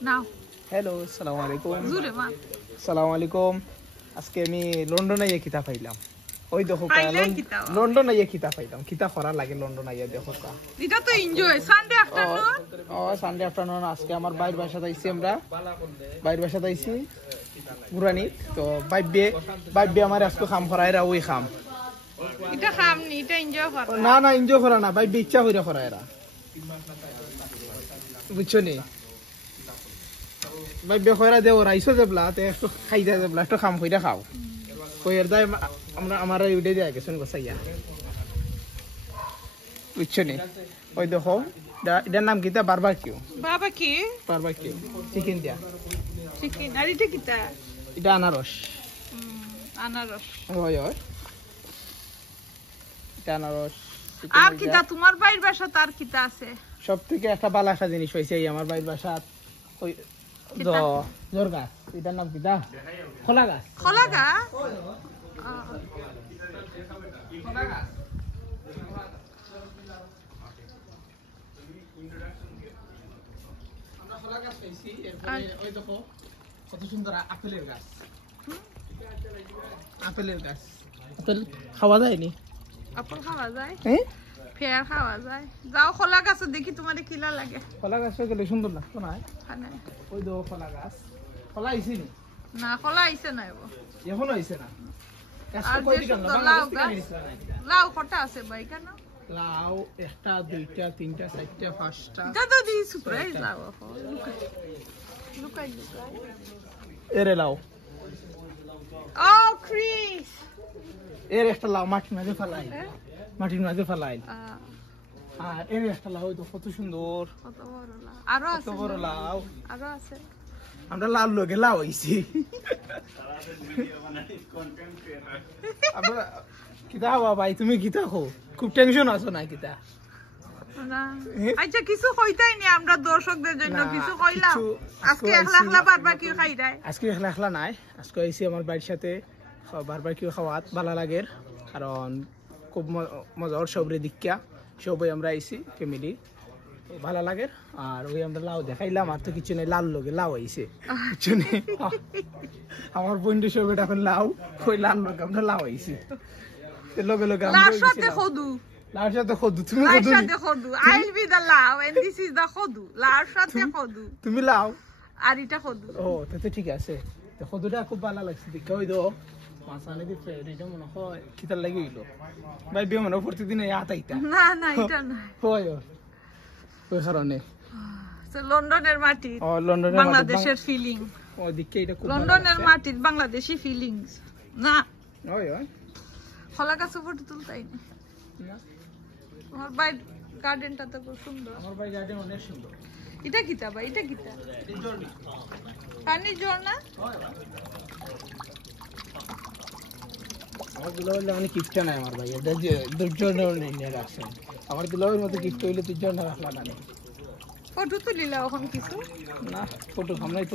নাও hello আসসালামু আলাইকুম জুরে মা আসসালামু আলাইকুম আজকে আমি লন্ডনে গিয়ে কিতাব পাইলাম ওই দেখো পাইলে কিতাব? লন্ডনে গিয়ে কিতাব পাইলাম কিতাব করা লাগে লন্ডনে গিয়ে দেখো এটা তো এনজয় সানডে আফটারনুন ও সানডে আফটারনুন আজকে আমার বাইরের বাসাতে আইছি আমরা বাইরের বাসাতে আইছি গুরানি তো বাইবে আমার আজকে খাম করাইরা ওই খাম এটা খাম নি এটা এনজয় কর না না এনজয় করা না বাইবে ইচ্ছা হইরা করাইরা বুঝছো নি বাইবে কইরা দেও রাইসো দেবলা তে একটু খাইতে দেবলা একটু খাম কইরা খাও কইর দাই আমরা আমার উড়ে দেয়া গেছেন গোসাইয়া বুঝছো নি ওই দেখো এটার নাম কিতা বারবাকিউ বারবাকিউ চিকেন দিয়া চিকেন আর এটা কিতা এটা আনারস আনারস ওই ওই এটা আনারস আর কিতা তোমার বাইর বাসা তার কিতা আছে সব থেকে একটা ভালো একটা জিনিস হয়েছে এই আমার বাইর বাসা ওই জোর গাছ এটার নাম কিতা খোলা গাছ কত সুন্দর আপেলের গাছ আপেল খাওয়া যায়নি আপেল খাওয়া যায় হ্যাঁ ফেয়ার খাওয়া যায় যাও খোলা গাছ দেখি তোমার কিলা লাগে কলা গাছ গেলে সুন্দর না শোনা খানে ওই দো কলা গাছ কলা আইসি নি না খোলা আইছে না এবার এখনো আইসে না আর যে সুন্দর লাউ গাছ লাউ কটা আছে ভাই কেন লাউ একটা দুইটা তিনটা চারটা পাঁচটা এটা তো দি সারপ্রাইজ লাউ লুকাই এরে লাউ ও ক্রিস এর একটা লাউ মাটির মাঝে ফেলাই মাটির মাঝে ফেলাই আর এর একটা লাউ তো কত সুন্দর কত বড় লাউ আরো কত আছে বড় লাউ আরো আছে আমরা লাল লোকে লাউ হইছি আমরা কিতা হওয়া ভাই তুমি কিতা হো খুব টেনশন আছো না কিতা না আচ্ছা কিছু কইতাই নি আমরা দর্শকদের জন্য না, কিছু কইলাম কিছু আজকে আইছি। একলা বারবাকিউ খাই দেয় আজকে একলা নাই আজকে আইছি আমার বাড়ির সাথে বারবাকিউ খাওয়াত ভালো লাগে কারণ খুব মজার সবরে দীক্ষা সবাই আমরা আইছি ফ্যামিলি ভালো লাগে আর ওই আমরা লাউ দেখাইলাম আর তো কিছু নেই লাল লোকে লাউ আইছে কিছু নেই আমার বন্ধু সব এখন লাউ ওই লাল লোকে আমরা লাউ আইছি লগে লগে আমরা লার সাথে খদু লাউর সাথে খদু তুমি লার খদু সাথে খদু আইল বি দা লাউ এন্ড দিস ইজ দা খদু লার সাথে খদু তুমি লাউ আর এটা খদু ও তো ঠিক আছে তো খদুটা খুব ভালো লাগছে দেখে ওই দো মাসালে দিতে এটা মনে হয় কিতার লাগি হইলো ভাই বিয়ে মনে প্রতিদিন আতাইতা না না এটা না হয় ওই কারণে লন্ডনের মাটি ও লন্ডনের বাংলাদেশের ফিলিং ও দিকে এটা খুব লন্ডনের মাটির বাংলাদেশি ফিলিংস না ওই ওই খোলা গাছ ফটো তুলতাই না না, আমার বাইর গার্ডেনটা তো খুব সুন্দর আমার ভাই গার্ডেন অনেক সুন্দর এটা কিতা ভাই এটা কিতা পানি জল না আমার দুলাভাই মানে কিপটা নাই আমার ভাই এটা যে দুর্জনের নিয়ে রাখছেন আমার দুলাভাইয়ের মতো কিপটা হইলে দুর্জন রাখলা না ফটো তুলিলা এখন কিছু না ফটো সামনেই তো